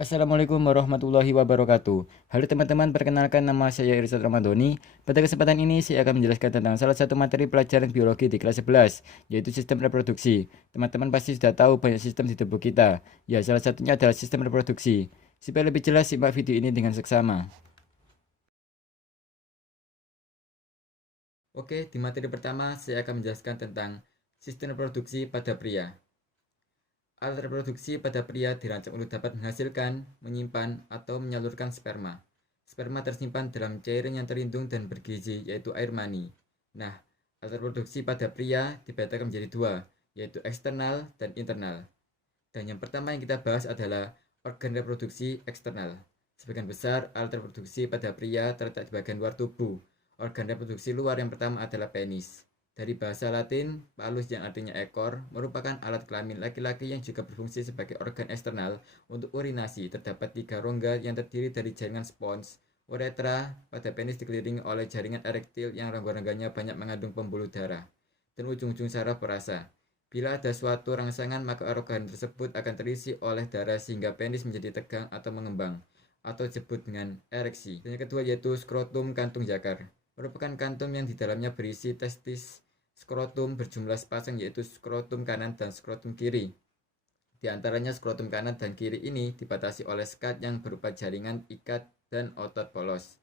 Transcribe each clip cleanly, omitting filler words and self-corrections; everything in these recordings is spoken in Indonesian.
Assalamualaikum warahmatullahi wabarakatuh. Halo teman-teman, perkenalkan nama saya Irsad Ramadhani. Pada kesempatan ini saya akan menjelaskan tentang salah satu materi pelajaran biologi di kelas 11, yaitu sistem reproduksi. Teman-teman pasti sudah tahu banyak sistem di tubuh kita. Ya, salah satunya adalah sistem reproduksi. Supaya lebih jelas, simak video ini dengan seksama. Oke, di materi pertama saya akan menjelaskan tentang sistem reproduksi pada pria. Alat reproduksi pada pria dirancang untuk dapat menghasilkan, menyimpan, atau menyalurkan sperma. Sperma tersimpan dalam cairan yang terlindung dan bergizi, yaitu air mani. Nah, alat reproduksi pada pria dibedakan menjadi dua, yaitu eksternal dan internal. Dan yang pertama yang kita bahas adalah organ reproduksi eksternal. Sebagian besar alat reproduksi pada pria terletak di bagian luar tubuh. Organ reproduksi luar yang pertama adalah penis. Dari bahasa Latin, palus yang artinya ekor, merupakan alat kelamin laki-laki yang juga berfungsi sebagai organ eksternal untuk urinasi. Terdapat 3 rongga yang terdiri dari jaringan spons, uretra, pada penis dikelilingi oleh jaringan erektil yang rongga-rongganya banyak mengandung pembuluh darah, dan ujung-ujung saraf perasa. Bila ada suatu rangsangan, maka organ tersebut akan terisi oleh darah sehingga penis menjadi tegang atau mengembang, atau disebut dengan ereksi. Dan yang kedua yaitu skrotum kantung jakar. Merupakan kantung yang di dalamnya berisi testis skrotum berjumlah sepasang, yaitu skrotum kanan dan skrotum kiri. Di antaranya skrotum kanan dan kiri ini dibatasi oleh sekat yang berupa jaringan ikat dan otot polos.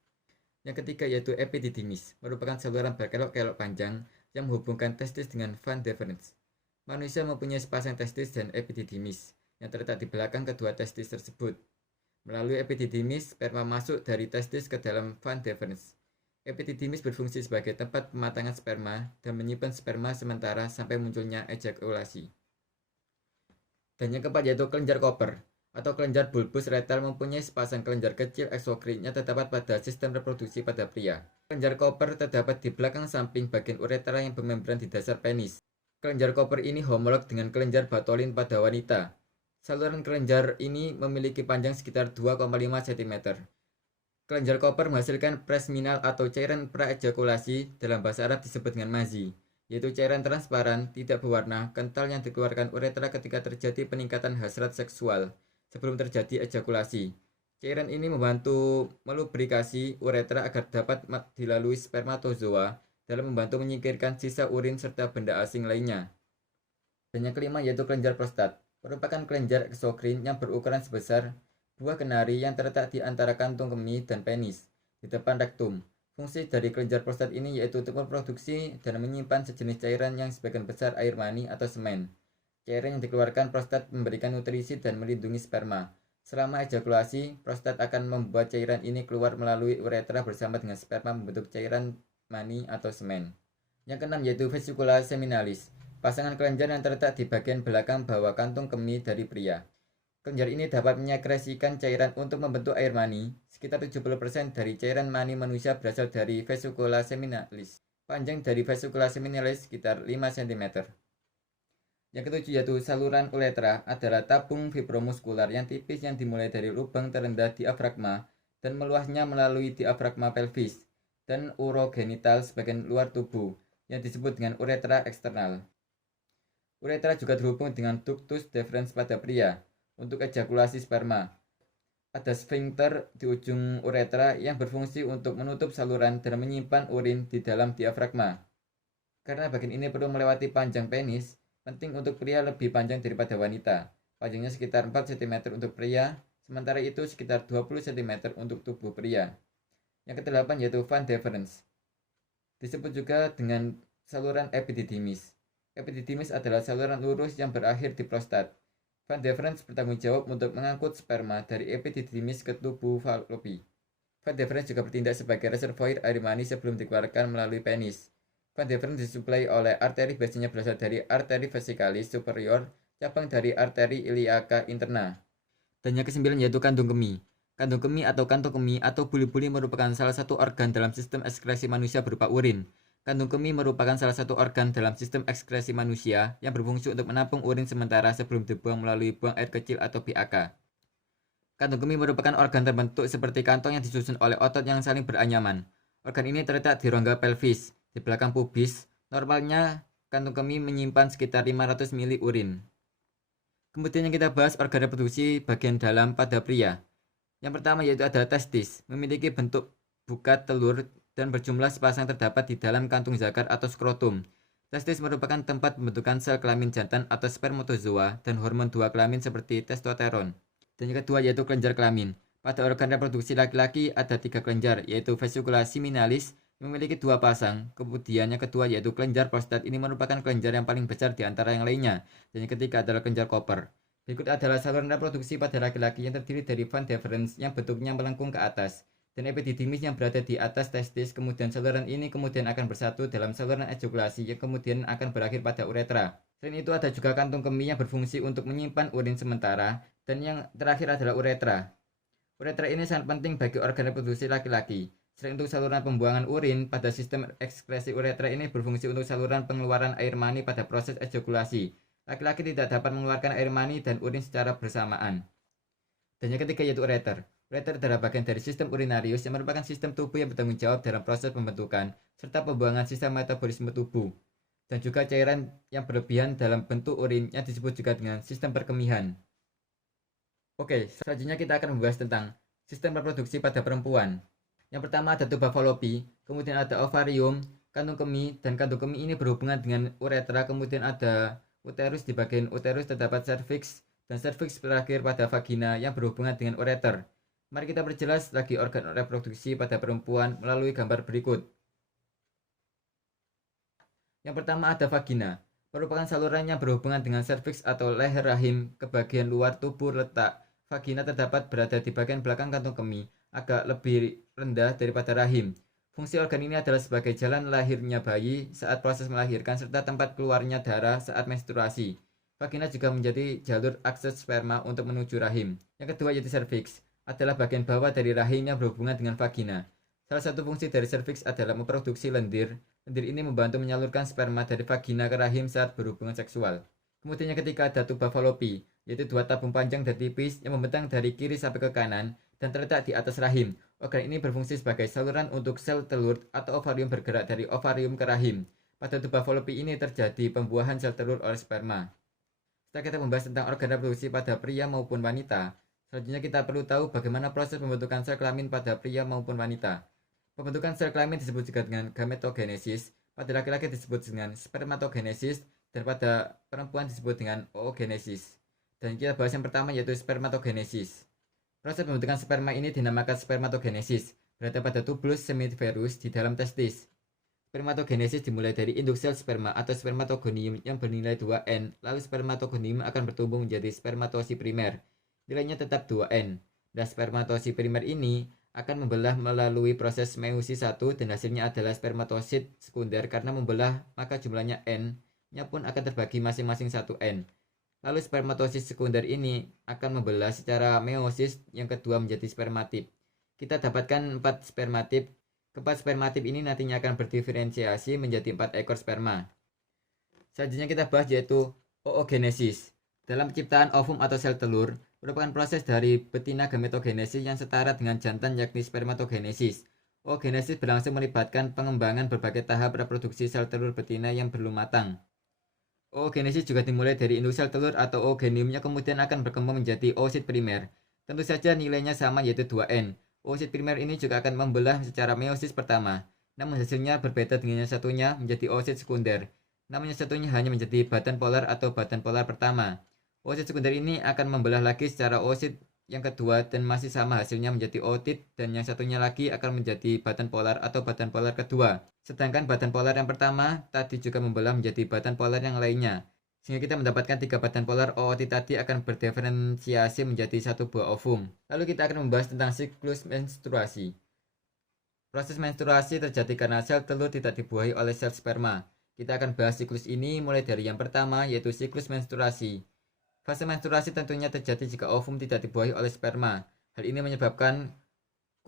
Yang ketiga yaitu epididymis, merupakan saluran berkelok-kelok panjang yang menghubungkan testis dengan van deferens. Manusia mempunyai sepasang testis dan epididymis yang terletak di belakang kedua testis tersebut. Melalui epididymis, sperma masuk dari testis ke dalam van deferens. Epididymis berfungsi sebagai tempat pematangan sperma dan menyimpan sperma sementara sampai munculnya ejakulasi. Dan yang keempat yaitu kelenjar Koper atau kelenjar bulbus retal, mempunyai sepasang kelenjar kecil eksokrin yang terdapat pada sistem reproduksi pada pria. Kelenjar Koper terdapat di belakang samping bagian uretra yang bermembran di dasar penis. Kelenjar Koper ini homolog dengan kelenjar Bartholin pada wanita. Saluran kelenjar ini memiliki panjang sekitar 2,5 cm. Kelenjar Koper menghasilkan presminal atau cairan praejakulasi, dalam bahasa Arab disebut dengan mazi, yaitu cairan transparan, tidak berwarna, kental yang dikeluarkan uretra ketika terjadi peningkatan hasrat seksual sebelum terjadi ejakulasi. Cairan ini membantu melubrikasi uretra agar dapat dilalui spermatozoa dalam membantu menyingkirkan sisa urin serta benda asing lainnya. Dan yang kelima yaitu kelenjar prostat, merupakan kelenjar eksokrin yang berukuran sebesar buah kenari yang terletak di antara kantung kemih dan penis, di depan rektum. Fungsi dari kelenjar prostat ini yaitu untuk memproduksi dan menyimpan sejenis cairan yang sebagian besar air mani atau semen. Cairan yang dikeluarkan prostat memberikan nutrisi dan melindungi sperma. Selama ejakulasi, prostat akan membuat cairan ini keluar melalui uretra bersama dengan sperma membentuk cairan mani atau semen. Yang keenam yaitu vesicula seminalis, pasangan kelenjar yang terletak di bagian belakang bawah kantung kemih dari pria. Kelenjar ini dapat menyekresikan cairan untuk membentuk air mani. Sekitar 70% dari cairan mani manusia berasal dari vesicula seminalis. Panjang dari vesicula seminalis sekitar 5 cm. Yang ketujuh yaitu saluran uretra, adalah tabung fibromuskular yang tipis yang dimulai dari lubang terendah diafragma dan meluasnya melalui diafragma pelvis dan urogenital sebagian luar tubuh yang disebut dengan uretra eksternal. Uretra juga terhubung dengan ductus deferens pada pria untuk ejakulasi sperma. Ada sphincter di ujung uretra yang berfungsi untuk menutup saluran dan menyimpan urin di dalam diafragma. Karena bagian ini perlu melewati panjang penis, penting untuk pria lebih panjang daripada wanita. Panjangnya sekitar 4 cm untuk pria, sementara itu sekitar 20 cm untuk tubuh pria. Yang kedelapan yaitu van deferens, disebut juga dengan saluran epididymis. Epididymis adalah saluran lurus yang berakhir di prostat. Van deferens bertanggung jawab untuk mengangkut sperma dari epididymis ke tubuh fallopi. Van deferens juga bertindak sebagai reservoir air mani sebelum dikeluarkan melalui penis. Van deferens disuplai oleh arteri, biasanya berasal dari arteri vesicalis superior, cabang dari arteri iliaca interna. Dan yang kesembilan yaitu kandung kemih. Kandung kemih atau kantong kemih atau buli-buli merupakan salah satu organ dalam sistem ekskresi manusia berupa urin. Kandung kemih merupakan salah satu organ dalam sistem ekskresi manusia yang berfungsi untuk menampung urin sementara sebelum dibuang melalui buang air kecil atau BAK. Kandung kemih merupakan organ terbentuk seperti kantong yang disusun oleh otot yang saling beranyaman. Organ ini terletak di rongga pelvis, di belakang pubis. Normalnya, kantong kemih menyimpan sekitar 500 mili urin. Kemudian yang kita bahas organ reproduksi bagian dalam pada pria. Yang pertama yaitu ada testis, memiliki bentuk bukat telur dan berjumlah sepasang terdapat di dalam kantung zakar atau skrotum. Testis merupakan tempat pembentukan sel kelamin jantan atau spermatozoa dan hormon dua kelamin seperti testosteron. Dan yang kedua yaitu kelenjar kelamin. Pada organ reproduksi laki-laki ada 3 kelenjar, yaitu vesicula seminalis memiliki 2 pasang. Kemudian yang kedua yaitu kelenjar prostat, ini merupakan kelenjar yang paling besar di antara yang lainnya. Dan yang ketiga adalah kelenjar koper. Berikut adalah saluran reproduksi pada laki-laki yang terdiri dari van deferens yang bentuknya melengkung ke atas dan epididymis yang berada di atas testis. Kemudian saluran ini kemudian akan bersatu dalam saluran ejakulasi yang kemudian akan berakhir pada uretra. Selain itu ada juga kantung kemih yang berfungsi untuk menyimpan urin sementara, dan yang terakhir adalah uretra. Uretra ini sangat penting bagi organ reproduksi laki-laki. Selain untuk saluran pembuangan urin, pada sistem ekskresi uretra ini berfungsi untuk saluran pengeluaran air mani pada proses ejakulasi. Laki-laki tidak dapat mengeluarkan air mani dan urin secara bersamaan. Dan yang ketiga yaitu ureter. Ureter adalah bagian dari sistem urinarius yang merupakan sistem tubuh yang bertanggung jawab dalam proses pembentukan serta pembuangan sisa metabolisme tubuh. Dan juga cairan yang berlebihan dalam bentuk urin yang disebut juga dengan sistem perkemihan. Oke, selanjutnya kita akan membahas tentang sistem reproduksi pada perempuan. Yang pertama ada tuba fallopi, kemudian ada ovarium, kantung kemih, dan kantung kemih ini berhubungan dengan uretra, kemudian ada uterus, di bagian uterus terdapat cervix, dan cervix berakhir pada vagina yang berhubungan dengan ureter. Mari kita perjelas lagi organ reproduksi pada perempuan melalui gambar berikut. Yang pertama ada vagina, merupakan saluran yang berhubungan dengan cervix atau leher rahim ke bagian luar tubuh letak. Vagina terdapat berada di bagian belakang kantung kemih, agak lebih rendah daripada rahim. Fungsi organ ini adalah sebagai jalan lahirnya bayi saat proses melahirkan serta tempat keluarnya darah saat menstruasi. Vagina juga menjadi jalur akses sperma untuk menuju rahim. Yang kedua yaitu cervix, adalah bagian bawah dari rahim yang berhubungan dengan vagina. Salah satu fungsi dari cervix adalah memproduksi lendir. Lendir ini membantu menyalurkan sperma dari vagina ke rahim saat berhubungan seksual. Kemudian yang ketiga ada tuba fallopi, yaitu 2 tabung panjang dan tipis yang membentang dari kiri sampai ke kanan dan terletak di atas rahim. Organ ini berfungsi sebagai saluran untuk sel telur atau ovarium bergerak dari ovarium ke rahim. Pada tuba fallopi ini terjadi pembuahan sel telur oleh sperma. Setelah kita membahas tentang organ reproduksi pada pria maupun wanita, selanjutnya kita perlu tahu bagaimana proses pembentukan sel kelamin pada pria maupun wanita. Pembentukan sel kelamin disebut juga dengan gametogenesis, pada laki-laki disebut dengan spermatogenesis, dan pada perempuan disebut dengan oogenesis. Dan kita bahas yang pertama yaitu spermatogenesis. Proses pembentukan sperma ini dinamakan spermatogenesis, berada pada tubulus seminiferus di dalam testis. Spermatogenesis dimulai dari induk sel sperma atau spermatogonium yang bernilai 2N, lalu spermatogonium akan bertumbuh menjadi spermatosi primer. Nilainya tetap 2N. Dan spermatosi primer ini akan membelah melalui proses meiosis 1 dan hasilnya adalah spermatosit sekunder. Karena membelah maka jumlahnya N-nya pun akan terbagi masing-masing 1N. Lalu spermatosis sekunder ini akan membelah secara meiosis yang kedua menjadi spermatip. Kita dapatkan 4 spermatip. Keempat spermatip ini nantinya akan berdiferensiasi menjadi 4 ekor sperma. Selanjutnya kita bahas yaitu oogenesis. Dalam penciptaan ovum atau sel telur, merupakan proses dari betina gametogenesis yang setara dengan jantan yakni spermatogenesis. Oogenesis berlangsung melibatkan pengembangan berbagai tahap reproduksi sel telur betina yang belum matang. Oogenesis juga dimulai dari induk sel telur atau oogeniumnya kemudian akan berkembang menjadi oosit primer. Tentu saja nilainya sama yaitu 2N. Oosit primer ini juga akan membelah secara meiosis pertama. Namun hasilnya berbeda dengan yang satunya menjadi oosit sekunder. Namun yang satunya hanya menjadi badan polar atau badan polar pertama. Oosit sekunder ini akan membelah lagi secara oosit yang kedua dan masih sama hasilnya menjadi ootit, dan yang satunya lagi akan menjadi badan polar atau badan polar kedua. Sedangkan badan polar yang pertama tadi juga membelah menjadi badan polar yang lainnya. Sehingga kita mendapatkan 3 badan polar ootit tadi akan berdiferensiasi menjadi satu buah ovum. Lalu kita akan membahas tentang siklus menstruasi. Proses menstruasi terjadi karena sel telur tidak dibuahi oleh sel sperma. Kita akan bahas siklus ini mulai dari yang pertama yaitu siklus menstruasi. Fase menstruasi tentunya terjadi jika ovum tidak dibuahi oleh sperma. Hal ini menyebabkan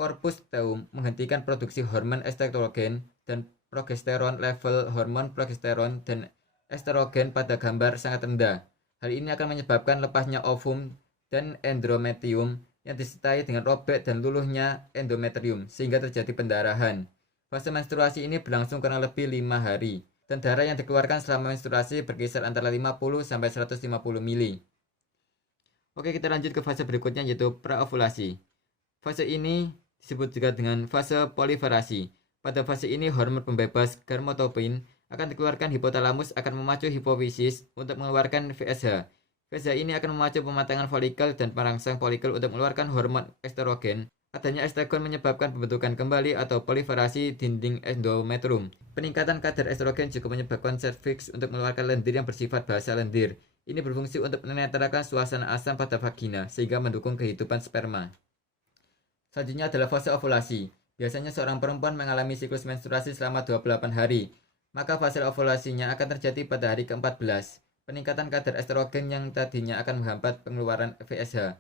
korpus luteum menghentikan produksi hormon estrogen dan progesteron. Level hormon progesteron dan estrogen pada gambar sangat rendah. Hal ini akan menyebabkan lepasnya ovum dan endometrium yang disertai dengan robek dan luluhnya endometrium sehingga terjadi pendarahan. Fase menstruasi ini berlangsung kurang lebih 5 hari. Dan darah yang dikeluarkan selama menstruasi berkisar antara 50 sampai 150 mili. Oke, kita lanjut ke fase berikutnya yaitu praovulasi. Fase ini disebut juga dengan fase poliferasi. Pada fase ini hormon pembebas gametopin akan dikeluarkan, hipotalamus akan memacu hipofisis untuk mengeluarkan VSH. VSH ini akan memacu pematangan folikel dan merangsang folikel untuk mengeluarkan hormon estrogen. Adanya estrogen menyebabkan pembentukan kembali atau proliferasi dinding endometrium. Peningkatan kadar estrogen juga menyebabkan serviks untuk mengeluarkan lendir yang bersifat basa lendir. Ini berfungsi untuk menetralkan suasana asam pada vagina sehingga mendukung kehidupan sperma. Selanjutnya adalah fase ovulasi. Biasanya seorang perempuan mengalami siklus menstruasi selama 28 hari. Maka fase ovulasinya akan terjadi pada hari ke-14. Peningkatan kadar estrogen yang tadinya akan menghambat pengeluaran VSH.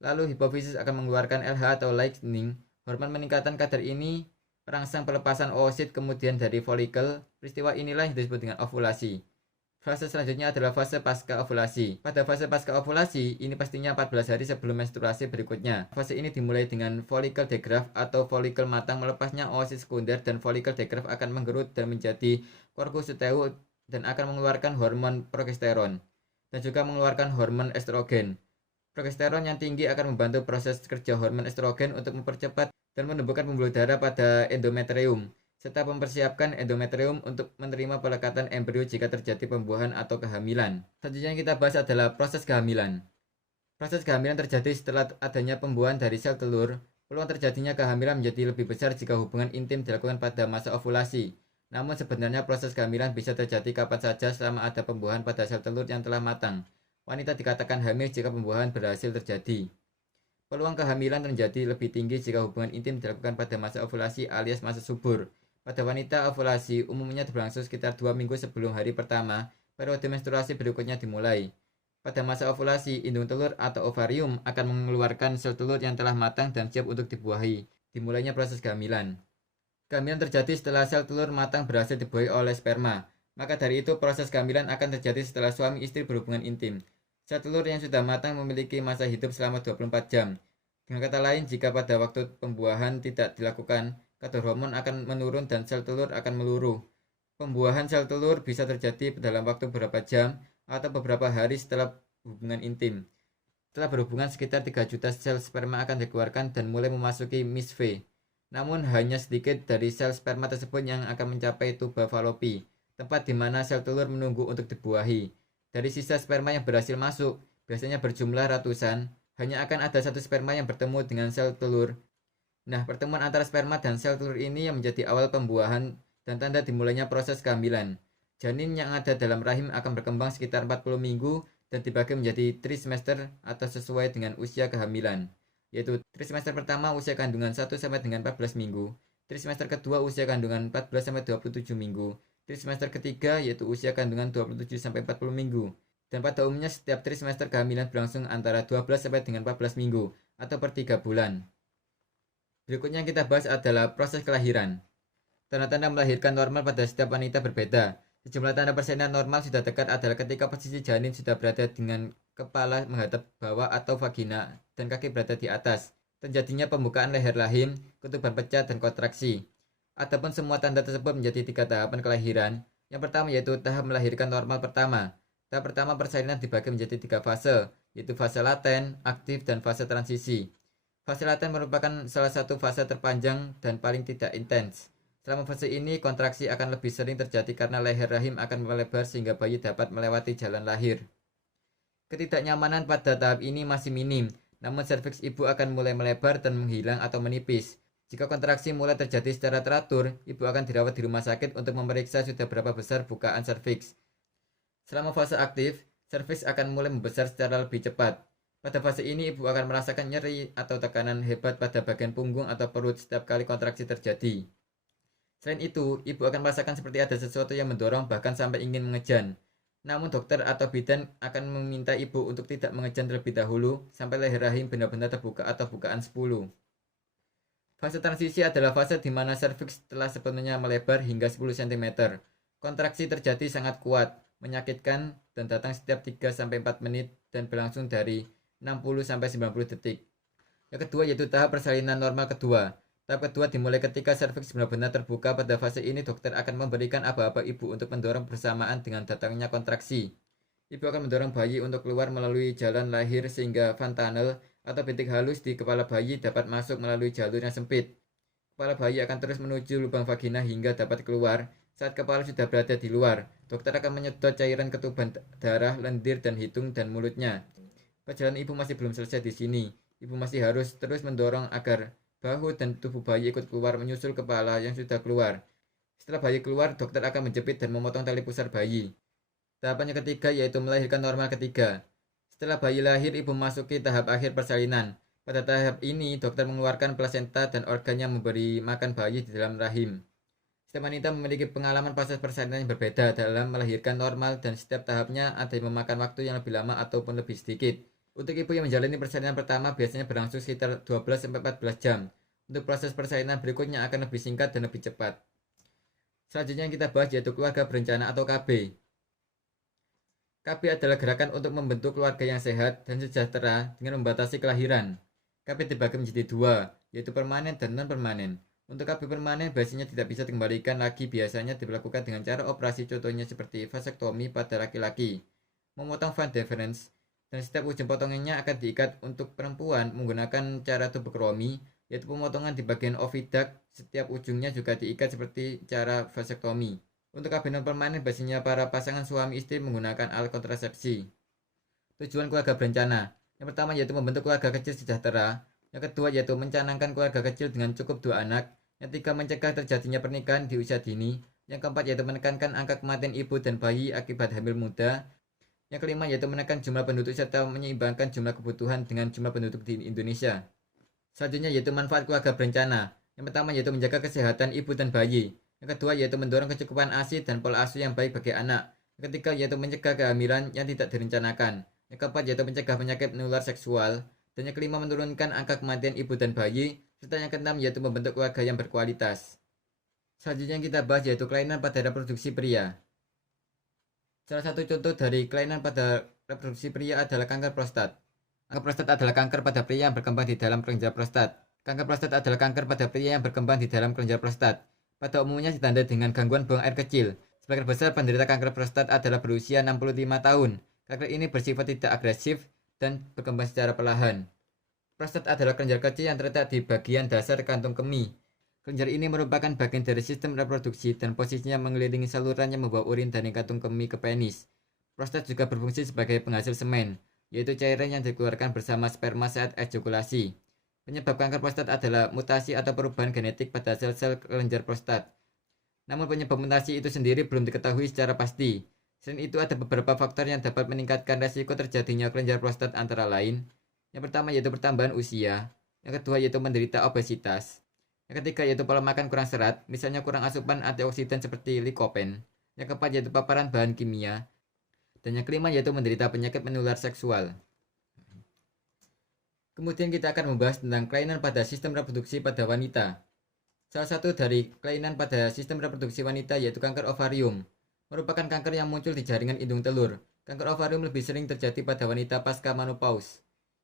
Lalu hipofisis akan mengeluarkan LH atau lightening. Hormon meningkatan kadar ini merangsang pelepasan oosit kemudian dari folikel. Peristiwa inilah yang disebut dengan ovulasi. Fase selanjutnya adalah fase pasca ovulasi. Pada fase pasca ovulasi, ini pastinya 14 hari sebelum menstruasi berikutnya. Fase ini dimulai dengan follicle degrowth atau folikel matang melepasnya oosit sekunder, dan folikel degrowth akan menggerut dan menjadi corpus luteum dan akan mengeluarkan hormon progesteron dan juga mengeluarkan hormon estrogen. Progesteron yang tinggi akan membantu proses kerja hormon estrogen untuk mempercepat dan menumbuhkan pembuluh darah pada endometrium, serta mempersiapkan endometrium untuk menerima pelekatan embrio jika terjadi pembuahan atau kehamilan. Selanjutnya yang kita bahas adalah proses kehamilan. Proses kehamilan terjadi setelah adanya pembuahan dari sel telur. Peluang terjadinya kehamilan menjadi lebih besar jika hubungan intim dilakukan pada masa ovulasi. Namun sebenarnya proses kehamilan bisa terjadi kapan saja selama ada pembuahan pada sel telur yang telah matang. Wanita dikatakan hamil jika pembuahan berhasil terjadi. Peluang kehamilan terjadi lebih tinggi jika hubungan intim dilakukan pada masa ovulasi alias masa subur. Pada wanita, ovulasi umumnya berlangsung sekitar 2 minggu sebelum hari pertama periode menstruasi berikutnya dimulai. Pada masa ovulasi, indung telur atau ovarium akan mengeluarkan sel telur yang telah matang dan siap untuk dibuahi. Dimulainya proses kehamilan. Kehamilan terjadi setelah sel telur matang berhasil dibuahi oleh sperma. Maka dari itu proses kehamilan akan terjadi setelah suami istri berhubungan intim. Sel telur yang sudah matang memiliki masa hidup selama 24 jam. Dengan kata lain, jika pada waktu pembuahan tidak dilakukan, kadar hormon akan menurun dan sel telur akan meluruh. Pembuahan sel telur bisa terjadi dalam waktu beberapa jam atau beberapa hari setelah hubungan intim. Setelah berhubungan, sekitar 3 juta sel sperma akan dikeluarkan dan mulai memasuki misve. Namun hanya sedikit dari sel sperma tersebut yang akan mencapai tuba falopi, tempat di mana sel telur menunggu untuk dibuahi. Dari sisa sperma yang berhasil masuk, biasanya berjumlah ratusan, hanya akan ada satu sperma yang bertemu dengan sel telur. Nah, pertemuan antara sperma dan sel telur ini yang menjadi awal pembuahan dan tanda dimulainya proses kehamilan. Janin yang ada dalam rahim akan berkembang sekitar 40 minggu dan dibagi menjadi trimester atau sesuai dengan usia kehamilan, yaitu trimester pertama usia kandungan 1 sampai dengan 14 minggu, trimester kedua usia kandungan 14 sampai 27 minggu, trimester ketiga yaitu usia kandungan 27 sampai 40 minggu. Dan pada umumnya setiap trimester kehamilan berlangsung antara 12 sampai dengan 14 minggu atau per 3 bulan. Berikutnya yang kita bahas adalah proses kelahiran. Tanda-tanda melahirkan normal pada setiap wanita berbeda. Sejumlah tanda persalinan normal sudah dekat adalah ketika posisi janin sudah berada dengan kepala menghadap bawah atau vagina dan kaki berada di atas. Terjadinya pembukaan leher rahim, ketuban pecah, dan kontraksi. Adapun semua tanda tersebut menjadi 3 tahapan kelahiran. Yang pertama yaitu tahap melahirkan normal pertama. Tahap pertama persalinan dibagi menjadi 3 fase, yaitu fase laten, aktif, dan fase transisi. Fase laten merupakan salah satu fase terpanjang dan paling tidak intens. Selama fase ini, kontraksi akan lebih sering terjadi karena leher rahim akan melebar sehingga bayi dapat melewati jalan lahir. Ketidaknyamanan pada tahap ini masih minim, namun serviks ibu akan mulai melebar dan menghilang atau menipis. Jika kontraksi mulai terjadi secara teratur, ibu akan dirawat di rumah sakit untuk memeriksa sudah berapa besar bukaan serviks. Selama fase aktif, serviks akan mulai membesar secara lebih cepat. Pada fase ini, ibu akan merasakan nyeri atau tekanan hebat pada bagian punggung atau perut setiap kali kontraksi terjadi. Selain itu, ibu akan merasakan seperti ada sesuatu yang mendorong bahkan sampai ingin mengejan. Namun dokter atau bidan akan meminta ibu untuk tidak mengejan terlebih dahulu sampai leher rahim benar-benar terbuka atau bukaan 10. Fase transisi adalah fase di mana serviks telah sepenuhnya melebar hingga 10 cm. Kontraksi terjadi sangat kuat, menyakitkan, dan datang setiap 3-4 menit dan berlangsung dari 60-90 detik. Yang kedua yaitu tahap persalinan normal kedua. Tahap kedua dimulai ketika serviks benar-benar terbuka. Pada fase ini dokter akan memberikan aba-aba ibu untuk mendorong bersamaan dengan datangnya kontraksi. Ibu akan mendorong bayi untuk keluar melalui jalan lahir sehingga fontanel atau bintik halus di kepala bayi dapat masuk melalui jalur yang sempit. Kepala bayi akan terus menuju lubang vagina hingga dapat keluar. Saat kepala sudah berada di luar, dokter akan menyedot cairan ketuban darah, lendir, dan hidung dan mulutnya. Perjalanan ibu masih belum selesai di sini. Ibu masih harus terus mendorong agar bahu dan tubuh bayi ikut keluar menyusul kepala yang sudah keluar. Setelah bayi keluar, dokter akan menjepit dan memotong tali pusar bayi. Tahapan yang ketiga yaitu melahirkan normal ketiga. Setelah bayi lahir, ibu memasuki tahap akhir persalinan. Pada tahap ini, dokter mengeluarkan plasenta dan organ yang memberi makan bayi di dalam rahim. Setiap wanita memiliki pengalaman proses persalinan yang berbeda dalam melahirkan normal dan setiap tahapnya ada yang memakan waktu yang lebih lama ataupun lebih sedikit. Untuk ibu yang menjalani persalinan pertama biasanya berlangsung sekitar 12-14 jam. Untuk proses persalinan berikutnya akan lebih singkat dan lebih cepat. Selanjutnya yang kita bahas yaitu keluarga berencana atau KB. KB adalah gerakan untuk membentuk keluarga yang sehat dan sejahtera dengan membatasi kelahiran. KB dibagi menjadi dua, yaitu permanen dan non-permanen. Untuk KB permanen biasanya tidak bisa dikembalikan lagi, biasanya dilakukan dengan cara operasi, contohnya seperti vasektomi pada laki-laki, memotong van deferens, dan setiap ujung potongannya akan diikat. Untuk perempuan menggunakan cara tubekromi, yaitu pemotongan di bagian oviduct, setiap ujungnya juga diikat seperti cara vasektomi. Untuk KB non permanen biasanya para pasangan suami istri menggunakan alat kontrasepsi. Tujuan keluarga berencana. Yang pertama yaitu membentuk keluarga kecil sejahtera. Yang kedua yaitu mencanangkan keluarga kecil dengan cukup 2 anak. Yang ketiga mencegah terjadinya pernikahan di usia dini. Yang keempat yaitu menekankan angka kematian ibu dan bayi akibat hamil muda. Yang kelima yaitu menekan jumlah penduduk serta menyeimbangkan jumlah kebutuhan dengan jumlah penduduk di Indonesia. Selanjutnya yaitu manfaat keluarga berencana. Yang pertama yaitu menjaga kesehatan ibu dan bayi. Yang kedua yaitu mendorong kecukupan ASI dan pola asuh yang baik bagi anak. Yang ketiga yaitu mencegah kehamilan yang tidak direncanakan. Yang keempat yaitu mencegah penyakit menular seksual. Dan yang kelima menurunkan angka kematian ibu dan bayi. Serta yang keenam yaitu membentuk keluarga yang berkualitas. Selanjutnya yang kita bahas yaitu kelainan pada reproduksi pria. Salah satu contoh dari kelainan pada reproduksi pria adalah kanker prostat. Kanker prostat adalah kanker pada pria yang berkembang di dalam kelenjar prostat. Kanker prostat adalah kanker pada pria yang berkembang di dalam kelenjar prostat. Pada umumnya ditandai dengan gangguan buang air kecil. Sebagian besar penderita kanker prostat adalah berusia 65 tahun. Kanker ini bersifat tidak agresif dan berkembang secara perlahan. Prostat adalah kelenjar kecil yang terletak di bagian dasar kantung kemih. Kelenjar ini merupakan bagian dari sistem reproduksi dan posisinya mengelilingi saluran yang membawa urin dari kantung kemih ke penis. Prostat juga berfungsi sebagai penghasil semen, yaitu cairan yang dikeluarkan bersama sperma saat ejakulasi. Penyebab kanker prostat adalah mutasi atau perubahan genetik pada sel-sel kelenjar prostat. Namun penyebab mutasi itu sendiri belum diketahui secara pasti. Selain itu ada beberapa faktor yang dapat meningkatkan resiko terjadinya kelenjar prostat, antara lain yang pertama yaitu pertambahan usia, yang kedua yaitu menderita obesitas, yang ketiga yaitu pola makan kurang serat, misalnya kurang asupan antioksidan seperti likopen, yang keempat yaitu paparan bahan kimia, dan yang kelima yaitu menderita penyakit menular seksual. Kemudian kita akan membahas tentang kelainan pada sistem reproduksi pada wanita. Salah satu dari kelainan pada sistem reproduksi wanita yaitu kanker ovarium. Merupakan kanker yang muncul di jaringan indung telur. Kanker ovarium lebih sering terjadi pada wanita pasca menopause.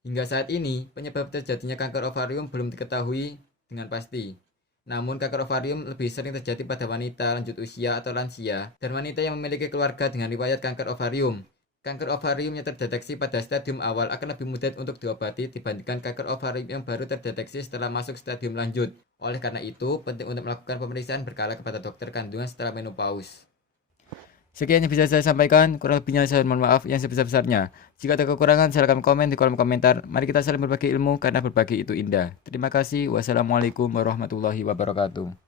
Hingga saat ini, penyebab terjadinya kanker ovarium belum diketahui dengan pasti. Namun, kanker ovarium lebih sering terjadi pada wanita lanjut usia atau lansia dan wanita yang memiliki keluarga dengan riwayat kanker ovarium. Kanker ovarium yang terdeteksi pada stadium awal akan lebih mudah untuk diobati dibandingkan kanker ovarium yang baru terdeteksi setelah masuk stadium lanjut. Oleh karena itu, penting untuk melakukan pemeriksaan berkala kepada dokter kandungan setelah menopause. Sekian yang bisa saya sampaikan, kurang lebihnya saya mohon maaf yang sebesar-besarnya. Jika ada kekurangan, silakan komen di kolom komentar. Mari kita saling berbagi ilmu karena berbagi itu indah. Terima kasih. Wassalamualaikum warahmatullahi wabarakatuh.